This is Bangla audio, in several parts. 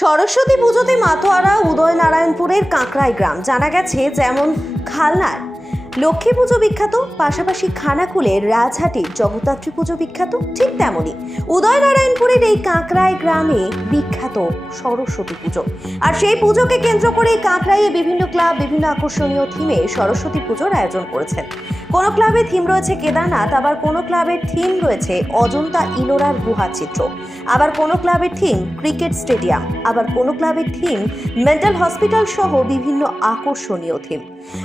সরস্বতী পুজোতে মাতোয়ারা, উদয়নারায়ণপুরের কাঁকড়াই গ্রাম। জানা গেছে, যেমন খালনার। লক্ষ্মী পুজো বিখ্যাত, পাশাপাশি খানাকুলের রাজহাটির জগদ্ধাত্রী পুজো বিখ্যাত, ঠিক তেমনই উদয়নারায়ণপুরের এই কাঁকড়াই গ্রামে বিখ্যাত সরস্বতী পুজো। আর সেই পুজোকে কেন্দ্র করে কাঁকড়াইয়ে বিভিন্ন ক্লাব, বিভিন্ন আকর্ষণীয় থিমে সরস্বতী পুজোর আয়োজন করেছেন। কোনো ক্লাবে থিম রয়েছে কেদারনাথ, আবার কোনো ক্লাবের থিম রয়েছে অজন্তা ইলোরার গুহা চিত্র। আবার কোনো ক্লাবের থিম ক্রিকেট স্টেডিয়াম, আবার কোনো ক্লাবের থিম মেন্টাল হসপিটাল সহ বিভিন্ন আকর্ষণীয় থিম।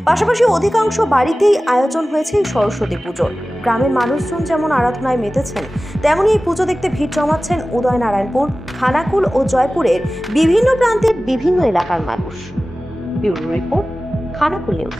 পাশাপাশি অধিকাংশ বাড়িতেই আয়োজন হয়েছে এই সরস্বতী পুজোর। গ্রামের মানুষজন যেমন আরাধনায় মেতেছেন তেমনই এই পুজো দেখতে ভিড় জমাচ্ছেন উদয়নারায়ণপুর, খানাকুল ও জয়পুরের বিভিন্ন প্রান্তের বিভিন্ন এলাকার মানুষ। Bureau report, Khanakul news.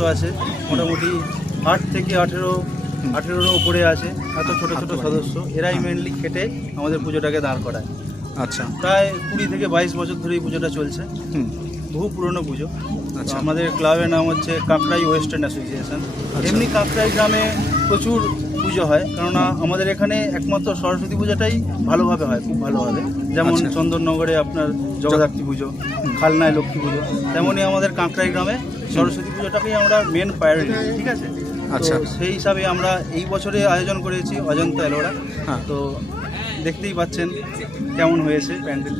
সদস্য আছে মোটামুটি আট থেকে আঠেরো আঠেরোর উপরে আছে এত ছোট ছোট সদস্য। এরাই মেনলি খেটে আমাদের পুজোটাকে দাঁড় করায়। আচ্ছা। প্রায় কুড়ি থেকে বাইশ বছর ধরে এই পুজোটা চলছে। হুম। বহু পুরনো পুজো। আচ্ছা। আমাদের ক্লাবের নাম হচ্ছে কাকরাই ওয়েস্টার্ন অ্যাসোসিয়েশন। এমনি কাকরাই গ্রামে প্রচুর পুজো হয় কেননা আমাদের এখানে একমাত্র সরস্বতী পুজোটাই ভালোভাবে হয় খুব ভালোভাবে। যেমন আচ্ছা। চন্দননগরে আপনার জগদ্ধাত্রী পুজো খালনায় লক্ষ্মী পুজো তেমনই আমাদের কাঁকড়াই গ্রামে সরস্বতী পুজোটাকেই আমরা মেন প্রায়োরিটি ঠিক আছে? আচ্ছা। সেই হিসাবে আমরা এই বছরে আয়োজন করেছি অজন্তা এলোরা হ্যাঁ। তো দেখতেই পাচ্ছেন কেমন হয়েছে প্যান্ডেল।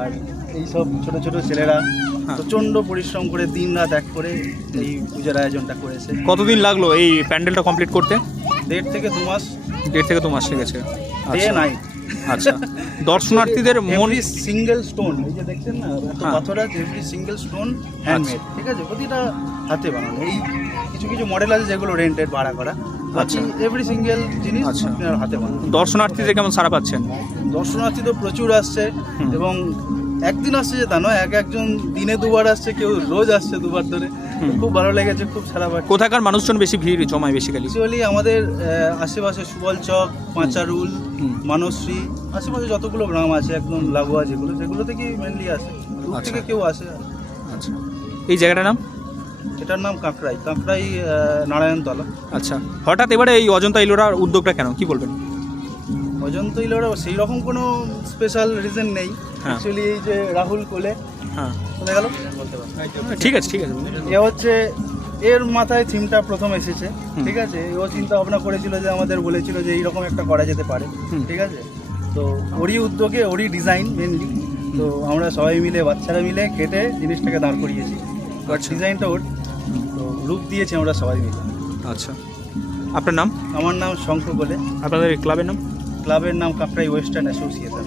আর এই সব ছোট ছোট ছেলেরা হ্যাঁ। প্রচণ্ড পরিশ্রম করে দিন রাত এক করে এই পূজার আয়োজনটা করেছে। কতদিন লাগল এই প্যান্ডেলটা কমপ্লিট করতে? দেড় থেকে দু মাস। দেড় থেকে দু মাস লেগেছে। ডে আচ্ছা। নাই আচ্ছা। দর্শনার্থীদের মন সিঙ্গেল স্টোন এই যে দেখছেন না এত হ্যাঁ। পাথর আছে এভরি সিঙ্গেল স্টোন হ্যান্ডমেড ঠিক আছে? প্রতিটা হাতে বানানো। এই কিছু কিছু মডেল আছে যেগুলো রেন্টেড ভাড়া করা। আচ্ছা। এভরি সিঙ্গেল জিনিস আচ্ছা। আপনার হাতে বানানো। দর্শনার্থীদের কেমন সারা পাচ্ছেন? দর্শনার্থী তো প্রচুর আসছে এবং একদিন আসছে যে তা নয় এক একজন দিনে দুবার আসছে কেউ রোজ আসছে দুবার ধরে। খুব ভালো লেগেছে খুব সারা কোথাকার মানুষজন বেশি ভিড় জমায় বেসিক্যালি অ্যাকচুয়ালি আমাদের আশেপাশে সুবল চক পাঁচারুল। মানশ্রী আশেপাশে যতগুলো গ্রাম আছে একদম লাগোয়া যেগুলো সেগুলো থেকেই মেনলি আসে। দূর আচ্ছা। থেকে কেউ আসে আচ্ছা। এই জায়গাটার নাম? এটার নাম কাঁকড়াই। কাঁকড়াই নারায়ণতলা। আচ্ছা। হঠাৎ এবারে এই অজন্তা ইলোরার উদ্যোগটা কেন? কি বলবেন? অজন্ত ইলোরা সেই রকম কোনো স্পেশাল রিজন নেই। অ্যাকচুয়ালি এই যে রাহুল কোলে। হ্যাঁ। কোথায় গেল? ঠিক আছে ঠিক আছে। এ হচ্ছে এর মাথায় থিমটা প্রথম এসেছে ঠিক আছে? ও চিন্তা ভাবনা করেছিল যে আমাদের বলেছিল যে এইরকম একটা করা যেতে পারে। ঠিক আছে? তো ওরই উদ্যোগে ওরই ডিজাইন মেনলি তো আমরা সবাই মিলে বাচ্চারা মিলে কেটে জিনিসটাকে দাঁড় করিয়েছি। বাট আচ্ছা। ডিজাইনটা ওর। তো রূপ দিয়েছি আমরা সবাই মিলে। আচ্ছা। আপনার নাম? আমার নাম শঙ্খ বলে আপনাদের ক্লাবের নাম? ক্লাবের নাম কাপড়াই western association.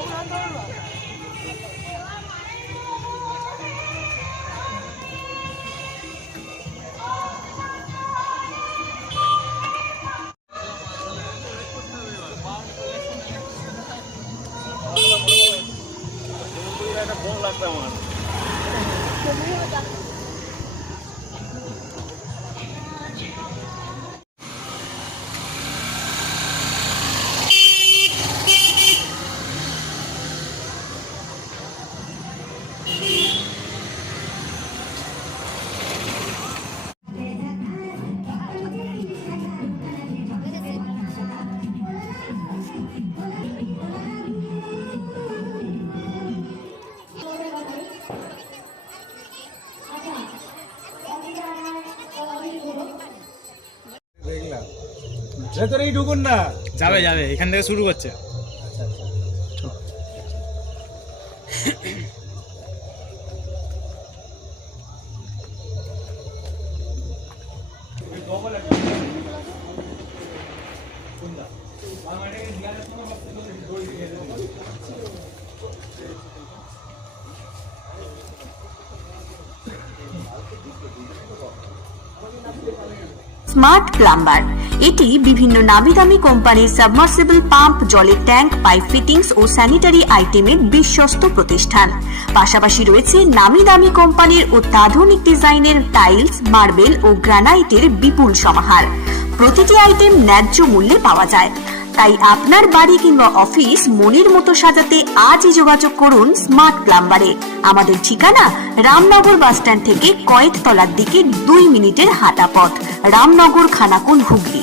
投篮都是。软的 ভেতরেই ঢুকুন না। যাবে যাবে এখান থেকে শুরু করছে। স্মার্ট প্লাম্বার এটি বিভিন্ন নামি দামি কোম্পানির সাবমার্সিবল পাম্প, জলের ট্যাঙ্ক, পাইপ ফিটিংস ও স্যানিটারি আইটেমের বিশ্বস্ত প্রতিষ্ঠান। পাশাপাশি রয়েছে নামি দামি কোম্পানির অত্যাধুনিক ডিজাইনের টাইলস, মার্বেল ও গ্রানাইটের বিপুল সমাহার। প্রতিটি আইটেম ন্যায্য মূল্যে পাওয়া যায়। তাই আপনার বাড়ি কিংবা অফিস মনের মতো সাজাতে আজই যোগাযোগ করুন স্মার্ট প্লাম্বারে। আমাদের ঠিকানা রামনগর বাসস্ট্যান্ড থেকে কয়েকতলার দিকে দুই মিনিটের হাঁটা পথ রামনগর, খানাকুল, হুগলি।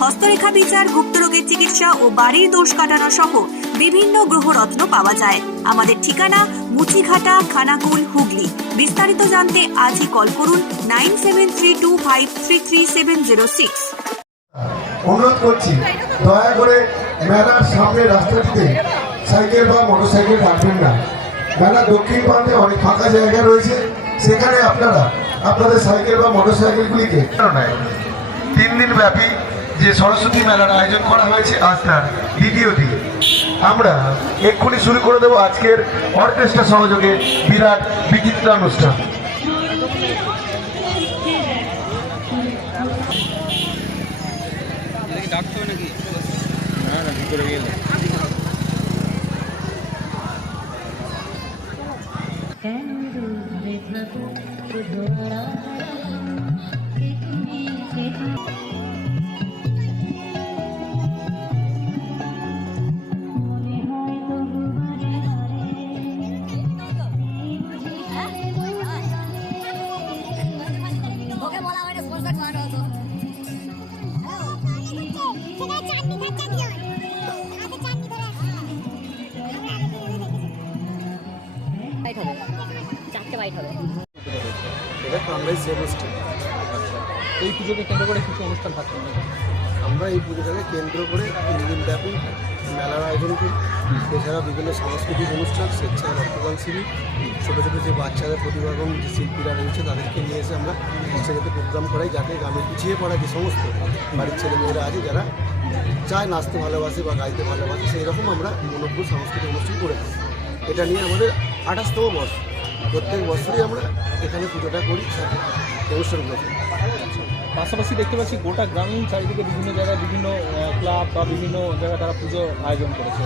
হস্তরেখা বিচার গুপ্তরোগের চিকিৎসা ও বাড়ির দোষ কাটানো সহ বিভিন্ন গ্রহরত্ন পাওয়া যায়। আমাদের ঠিকানা মুচিঘাটা খানাকুল হুগলি। বিস্তারিত জানতে আজই কল করুন nine seven three two five three three seven zero six. অনুরোধ করছি দয়া করে মেলার সামনে রাস্তাটিতে সাইকেল বা মোটর সাইকেল রাখবেন না। মেলার দক্ষিণ প্রান্তে অনেক ফাঁকা জায়গা রয়েছে সেখানে আপনারা আপনাদের সাইকেল বা মোটর সাইকেলগুলিকে তিন দিন ব্যাপী যে সরস্বতী মেলার আয়োজন করা হয়েছে আজ তার দ্বিতীয় দিন। আমরা এক্ষুনি শুরু করে দেবো আজকের অর্কেস্ট্রা সহযোগে বিরাট বিচিত্র অনুষ্ঠান। ডাকতে হবে নাকি না না ভিতরে গেলে কামরাই সেভ স্টেট এই পুজোকে কেন্দ্র করে কিছু অনুষ্ঠান নাকি? আমরা এই পুজোটাকে কেন্দ্র করে তিন দিন ব্যাপী মেলার আয়োজন করি। এছাড়া বিভিন্ন সাংস্কৃতিক অনুষ্ঠান, স্বেচ্ছায় রক্তদান শিবির, ছোটো ছোটো যে বাচ্চাদের প্রতিভাগম যে শিল্পীরা রয়েছে, তাদেরকে নিয়ে এসে আমরা সেক্ষেত্রে প্রোগ্রাম করাই, যাতে গ্রামে পিছিয়ে পড়া যে সমস্ত বাড়ির ছেলেমেয়েরা আছে, যারা চায় নাচতে ভালোবাসে বা গাইতে ভালোবাসে সেই রকম আমরা মনোপুর সাংস্কৃতিক অনুষ্ঠান করে থাকি। এটা নিয়ে আমাদের আঠাশতম বর্ষ। প্রত্যেক বছরই আমরা এখানে পুজোটা করি। অনুষ্ঠানগুলো পাশাপাশি দেখতে পাচ্ছি গোটা গ্রামীণ চারিদিকে বিভিন্ন জায়গায় বিভিন্ন ক্লাব বা বিভিন্ন জায়গায় তারা পুজো আয়োজন করেছে।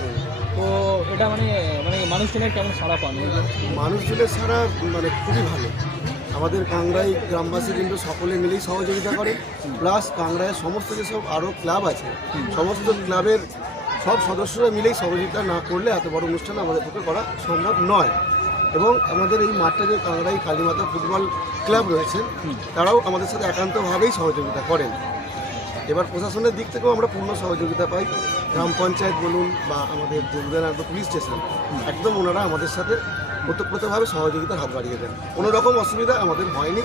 তো এটা মানে মানে মানুষজনের কেমন সাড়া পান? মানুষজনের সারা মানে খুবই ভালো। আমাদের কাংড়াই গ্রামবাসী কিন্তু সকলে মিলেই সহযোগিতা করে। প্লাস কাংড়ায় সমস্ত যেসব আরও ক্লাব আছে সমস্ত ক্লাবের সব সদস্যরা মিলেই সহযোগিতা না করলে এত বড় অনুষ্ঠান আমাদের পক্ষে করা সম্ভব নয়। এবং আমাদের এই মাঠটা যে কাংড়াই কালীমাতা ফুটবল ক্লাব রয়েছেন তারাও আমাদের সাথে একান্তভাবেই সহযোগিতা করেন। এবার প্রশাসনের দিক থেকেও আমরা পূর্ণ সহযোগিতা পাই। গ্রাম পঞ্চায়েত বলুন বা আমাদের যে উদয়নারায়ণপুর পুলিশ স্টেশন একদম ওনারা আমাদের সাথে ওতপ্রোতভাবে সহযোগিতার হাত বাড়িয়ে দেন। কোনো রকম অসুবিধা আমাদের হয়নি।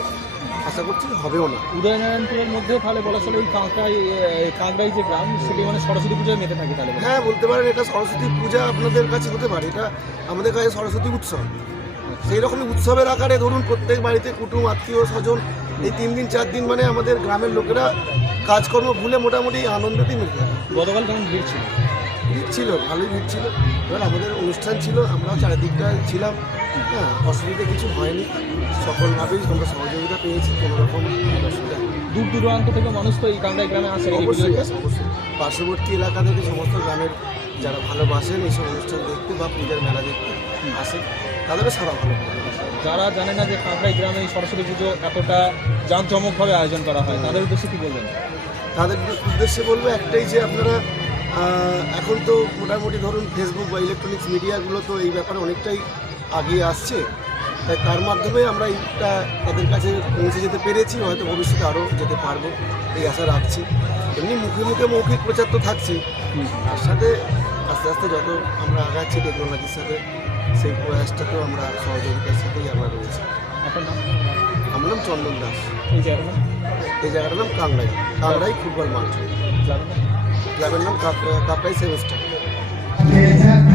আশা করছি হবেও না। উদয়নারায়ণপুরের মধ্যেও তাহলে বলা চলে এই কাঁকড়াই কাঁকড়াই যে গ্রাম সেটি মানে সরস্বতী পুজোয় মেতে থাকে তাহলে হ্যাঁ বলতে পারেন এটা সরস্বতী পূজা আপনাদের কাছে হতে পারে। এটা আমাদের কাছে সরস্বতী উৎসব। সেই রকমই উৎসবের আকারে ধরুন প্রত্যেক বাড়িতে কুটুম আত্মীয় স্বজন এই তিন দিন চার দিন মানে আমাদের গ্রামের লোকেরা কাজকর্ম ভুলে মোটামুটি আনন্দেতেই থাকে। গতকাল কেমন ভিড় ছিল? ভিড় ছিল ভালোই ভিড় ছিল। এবার আমাদের অনুষ্ঠান ছিল আমরাও চারিদিকটা ছিলাম। হ্যাঁ অসুবিধা কিছু হয়নি। সকলভাবেই আমরা সহযোগিতা পেয়েছি কোনো রকম অসুবিধা দূর দূরান্ত থেকে মানুষ তো এই কাঁকড়াই গ্রামে আসে অবশ্যই। অবশ্যই। পার্শ্ববর্তী এলাকা থেকে সমস্ত গ্রামের যারা ভালোবাসেন এইসব অনুষ্ঠান দেখতে বা পূজার মেলা দেখতে আসে তাদেরও সারা ভালো যারা জানে না যে কাঁকড়াই গ্রামে এই সরস্বতী পুজো এতটা জাঁকজমকভাবে আয়োজন করা হয় তাদের উদ্দেশ্যে কি বলবেন? তাদের উদ্দেশ্যে বলব একটাই যে আপনারা এখন তো মোটামুটি ধরুন ফেসবুক বা ইলেকট্রনিক্স মিডিয়াগুলো তো এই ব্যাপারে অনেকটাই আগিয়ে আসছে। তাই তার মাধ্যমে আমরা এইটা তাদের কাছে পৌঁছে যেতে পেরেছি হয়তো ভবিষ্যতে আরও যেতে পারব এই আশা রাখছি। এমনি মুখে মুখে মৌখিক প্রচার তো থাকছে। তার সাথে আস্তে আস্তে যত আমরা আগাচ্ছি টেকনোলজির সাথে সেই প্রয়াসটাতেও আমরা সহযোগিতার সাথেই আমরা রয়েছি। আমার নাম চন্দন দাস। এই জায়গাটা এই জায়গাটার নাম কাংড়াই। কাংড়াই ফুটবল মাঠ। ক্লাবের নাম? ক্লাবের নাম কাপ-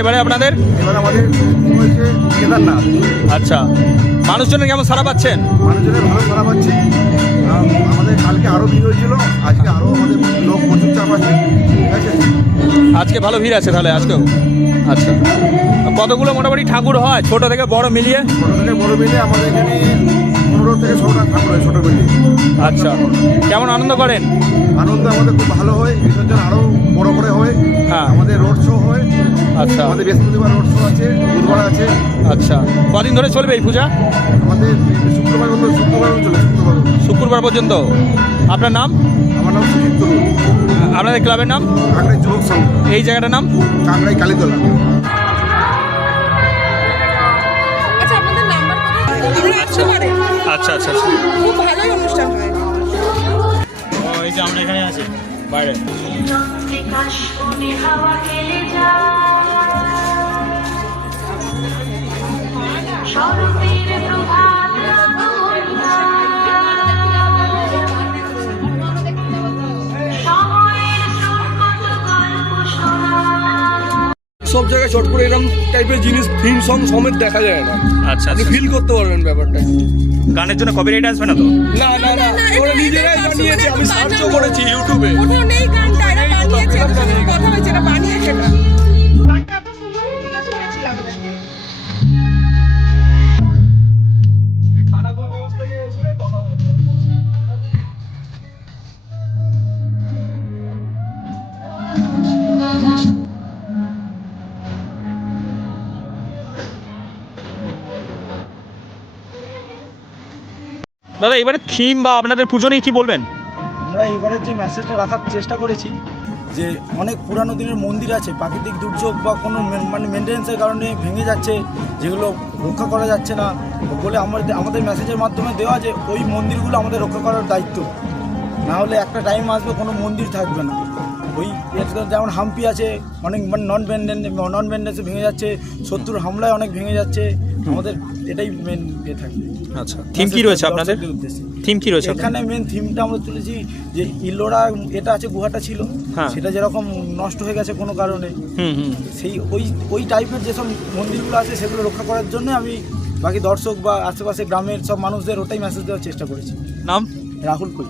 এবারে আপনাদের? এবার আমাদের হয়েছে কেদারনাথ। আচ্ছা মানুষজনের কেমন সারা পাচ্ছেন? মানুষজনের ভালো খারাপ হচ্ছে আমাদের কালকে আরও ভিড় হয়েছিল আজকে আরও আমাদের লোক প্রচুর চাপ আছে। ঠিক আছে? আজকে ভালো ভিড় আছে তাহলে আজকেও? আচ্ছা। কতগুলো মোটামুটি ঠাকুর হয় ছোট থেকে বড় মিলিয়ে? ছোটো থেকে বড় মিলে আমাদের এখানে পনেরো থেকে ষোলোটা ঠাকুর হয় ছোটো মিলিয়ে আচ্ছা। কেমন আনন্দ করেন? আনন্দ আমাদের খুব ভালো হয় বিসর্জন আরও বড় করে হয়। হ্যাঁ। আমাদের রোড শো হয়। আচ্ছা। আমাদের বৃহস্পতিবার রোড শো আছে বুধবার আছে। আচ্ছা। কদিন ধরে চলবে এই পূজা? আমাদের শুক্রবার মতো শুক্রবার চলে শুক্রবার শুক্রবার পর্যন্ত। আপনার নাম? আমার নাম সুজিত তরুণ। আপনাদের ক্লাবের নাম? কাংড়াই যুবক সংঘ। এই জায়গাটার নাম? কাংড়াই কালীতলা। আচ্ছা আপনাদের নাম্বার আচ্ছা আচ্ছা আচ্ছা। খুব ভালোই অনুষ্ঠান হয়। ও এই যে আমরা এখানে আছি বাইরে। সব জায়গায় চট করে এরকম টাইপের জিনিস থিম সং সমেত দেখা যায় না। আচ্ছা আপনি ফিল করতে পারবেন ব্যাপারটা। গানের জন্য কপিরাইট আসবে না তো? না না না ওরা নিজেরাই বানিয়েছে আমি সার্চও করেছি ইউটিউবে কোথাও নেই গানটা এটা বানিয়েছে কথা হয়েছে এটা বানিয়েছে এটা। দাদা, এবারে থিম বা আপনাদের পুজো নিয়ে কি বলবেন? আমরা এবারে যে মেসেজটা রাখার চেষ্টা করেছি, যে অনেক পুরানো দিনের মন্দির আছে, প্রাকৃতিক দুর্যোগ বা কোনো মেন- মানে মেনটেন্সের কারণে ভেঙে যাচ্ছে, যেগুলো রক্ষা করা যাচ্ছে না, বলে আমাদের আমাদের মেসেজের মাধ্যমে দেওয়া যে ওই মন্দিরগুলো আমাদের রক্ষা করার দায়িত্ব। না হলে একটা টাইম আসবে কোনো মন্দির থাকবে না। ওই যেমন হাম্পি আছে, অনেক মানে নন ব্যান্ডেন নন ব্যান্ডেন্সে ভেঙে যাচ্ছে, শত্রুর হামলায় অনেক ভেঙে যাচ্ছে, আমাদের এটাই মেন ইয়ে থাকবে। আচ্ছা। থিম কি রয়েছে আপনাদের? থিম কি রয়েছে এখানে মেন থিমটা আমরা তুলেছি যে ইলোরা এটা আছে গুহাটা ছিল। হ্যাঁ। সেটা যেরকম নষ্ট হয়ে গেছে কোনো কারণে। হুম হুম। সেই ওই ওই টাইপের যেসব মন্দিরগুলো আছে সেগুলো রক্ষা করার জন্য আমি বাকি দর্শক বা আশেপাশে গ্রামের সব মানুষদের ওটাই মেসেজ দেওয়ার চেষ্টা করেছি। নাম? রাহুল কই?